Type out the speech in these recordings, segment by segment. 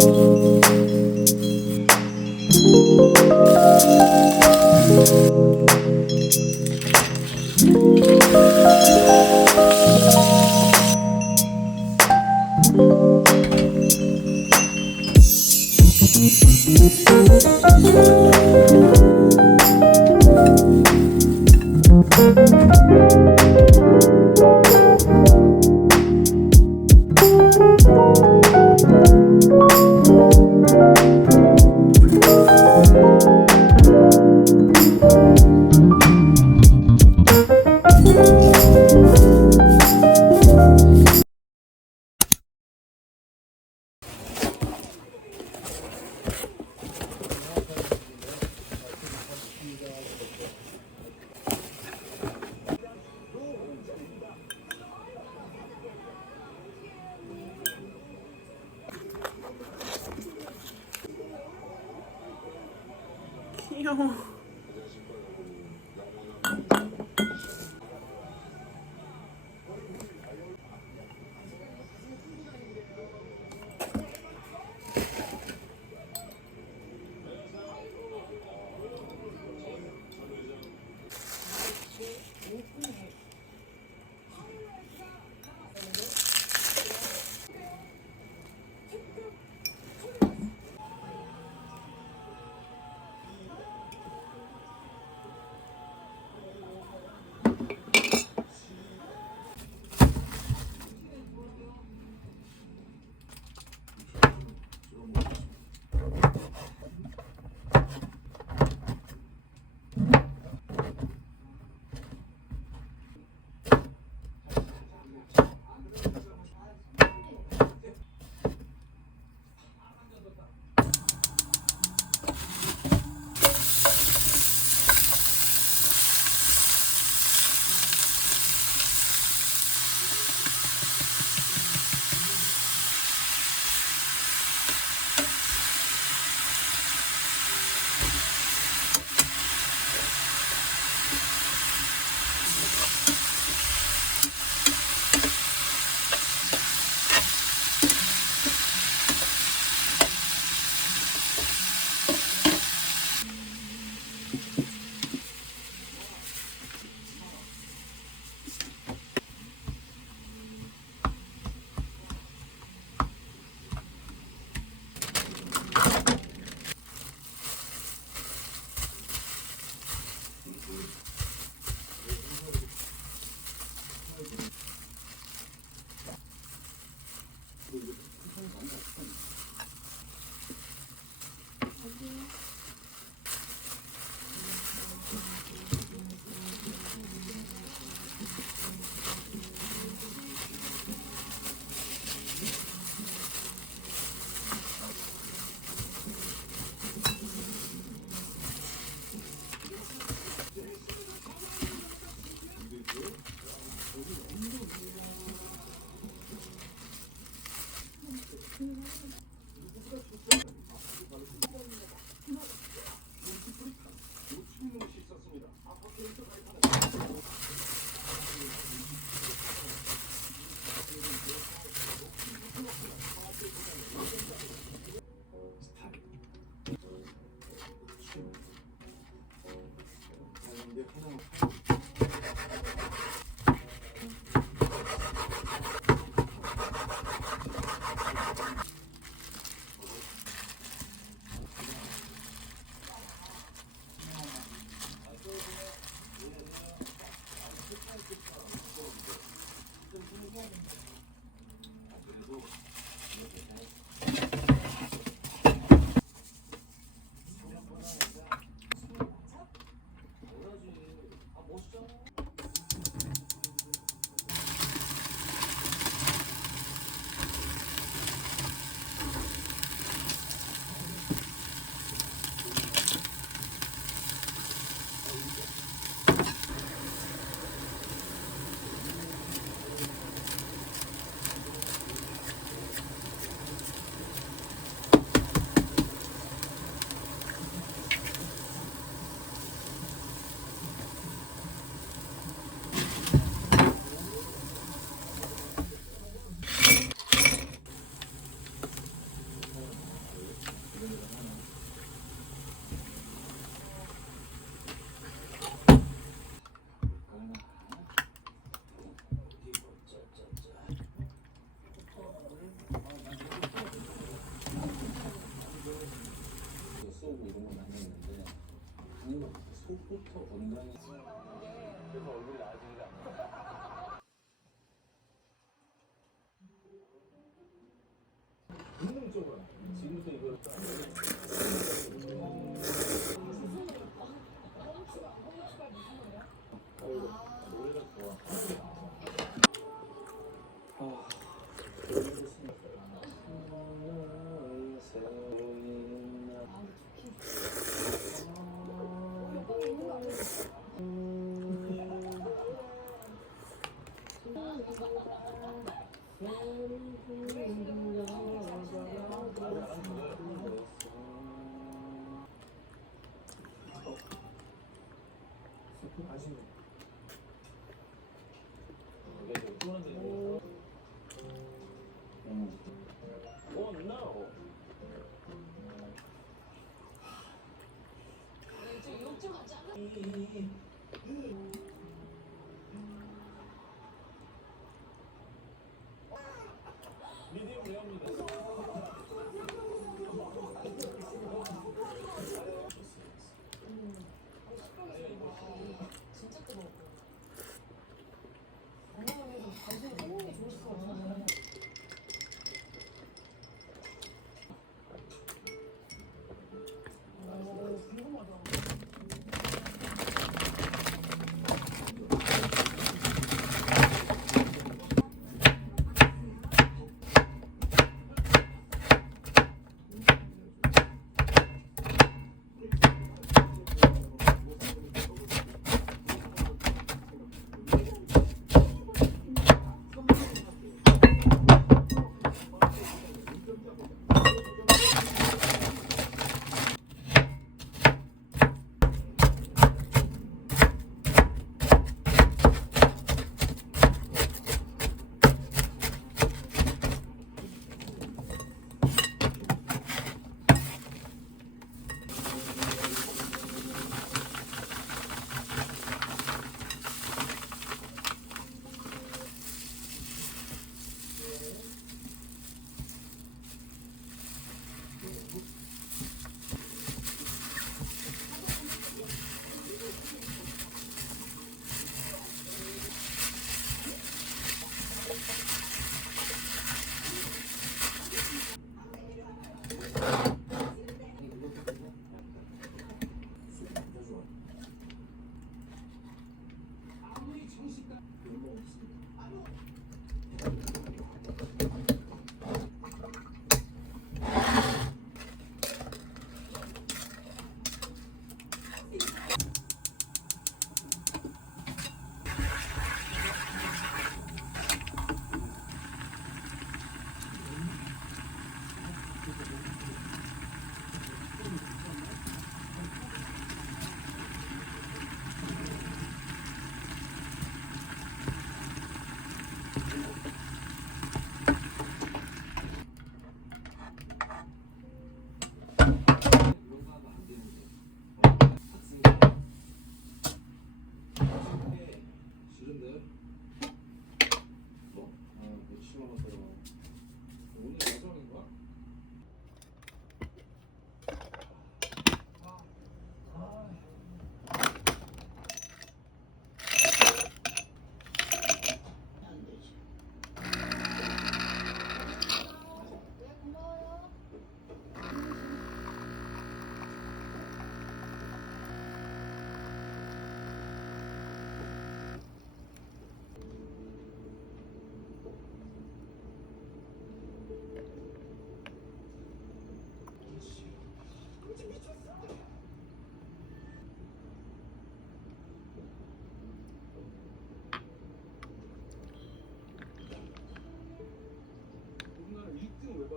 귀여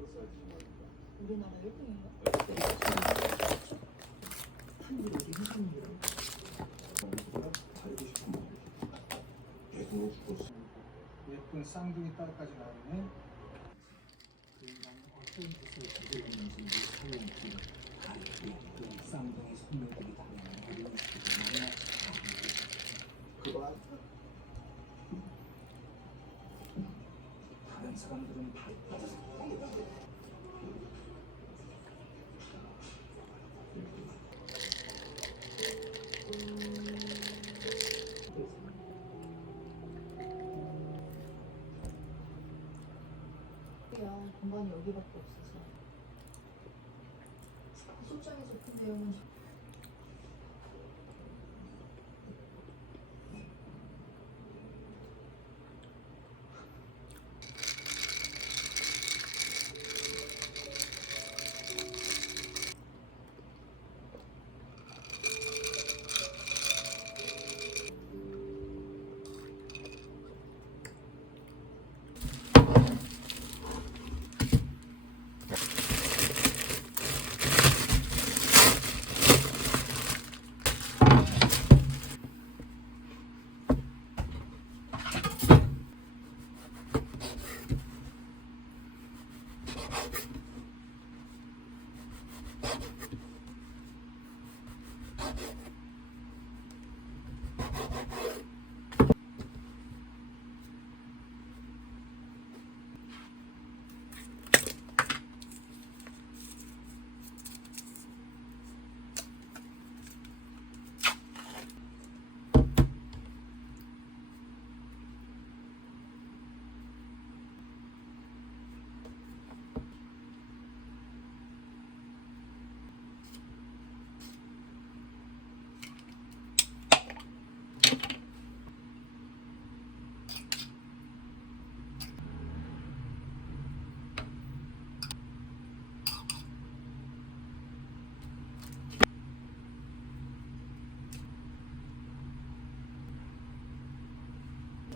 1등 왜 받았어야지? 우리나라 1등인가? 살고 싶은 마음이 계속 죽었어. 예쁜 쌍둥이 딸까지 나오네. 어떤 뜻을 가지고 있는지 사용기 그 쌍둥이 손녀들이 당 공간이 여기밖에 없어서. 숙장에서 큰 대형은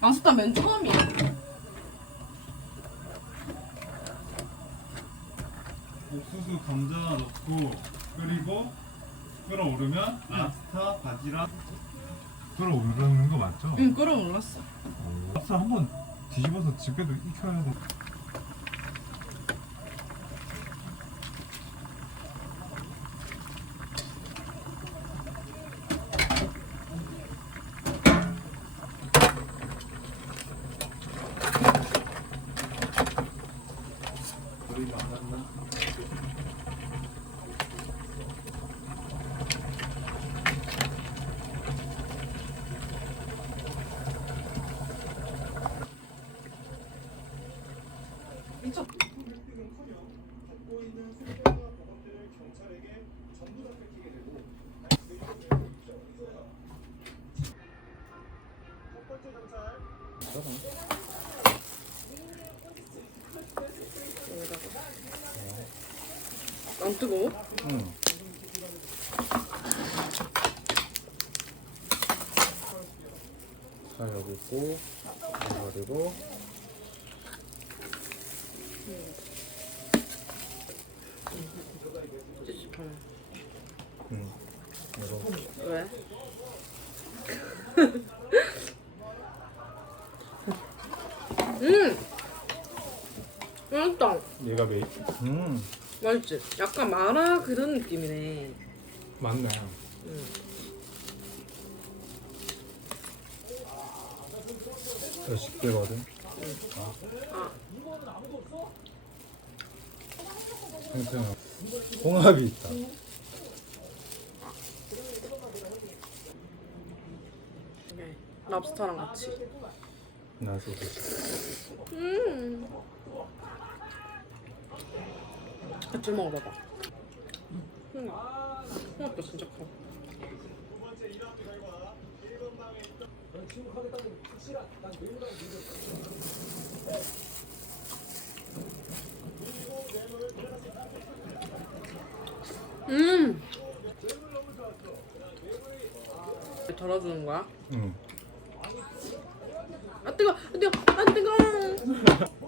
마스터 맨 처음이야. 옥수수 감자 넣고 끓이고 끓어오르면 랍스타 바지락 끓어오르는 거 맞죠? 응, 끌어올랐어. 랍스타 한번 뒤집어서 집게도 익혀야 돼. 미쳤. 안 뜨거워? 응. 자 여기 있고 그리고 응. 이거 왜? 음! 맛있다. 얘가 메인. 음 맛있지? 약간 마라 그런 느낌이네. 맞네. 음. 몇십 개거든. 아, 형태가 홍합이 있다. 네. 랍스타랑 같이. 나도 음. 같이 먹어봐봐. 음. 홍합도 진짜 커. 음. 덜어주는 거야? 응. 아 뜨거, 아 뜨거, 아 뜨거.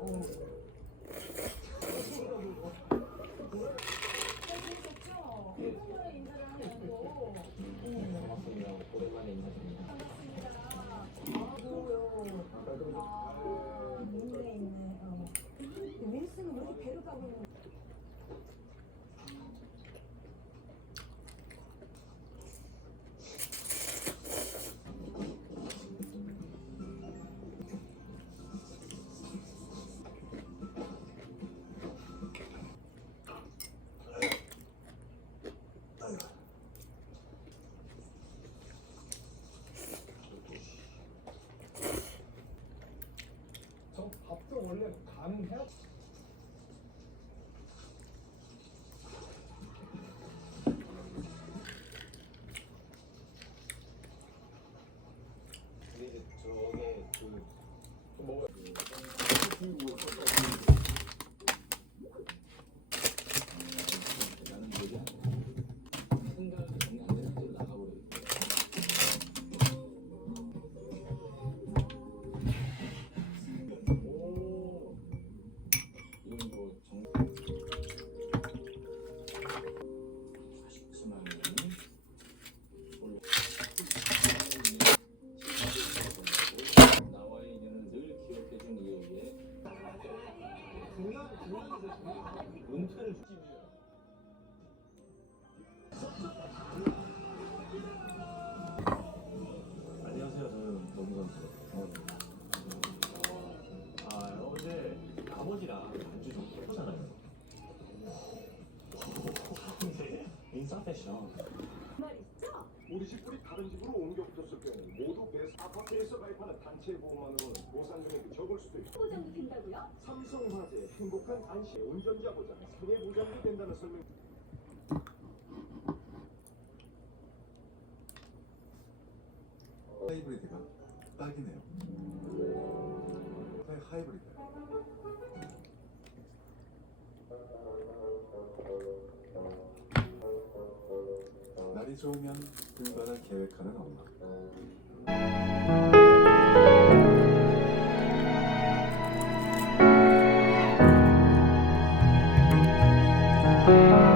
어. 아, 있네, 있네. 어. 윈슨은 왜 이렇게 배를 까고 있는 원래 가능해야 근데 이제 저게 그 뭐가 나는 아파트에서 가입하는 단체 보험만으로는 보상 금액이 적을 수도 있고 보장도 된다고요? 삼성화재 행복한 안시 운전자 보장 생애 보장도 된다는 설명 하이브리드가 딱이네요. 네, 하이브리드. 날이 좋으면 불바다 계획하는 엄마. thank you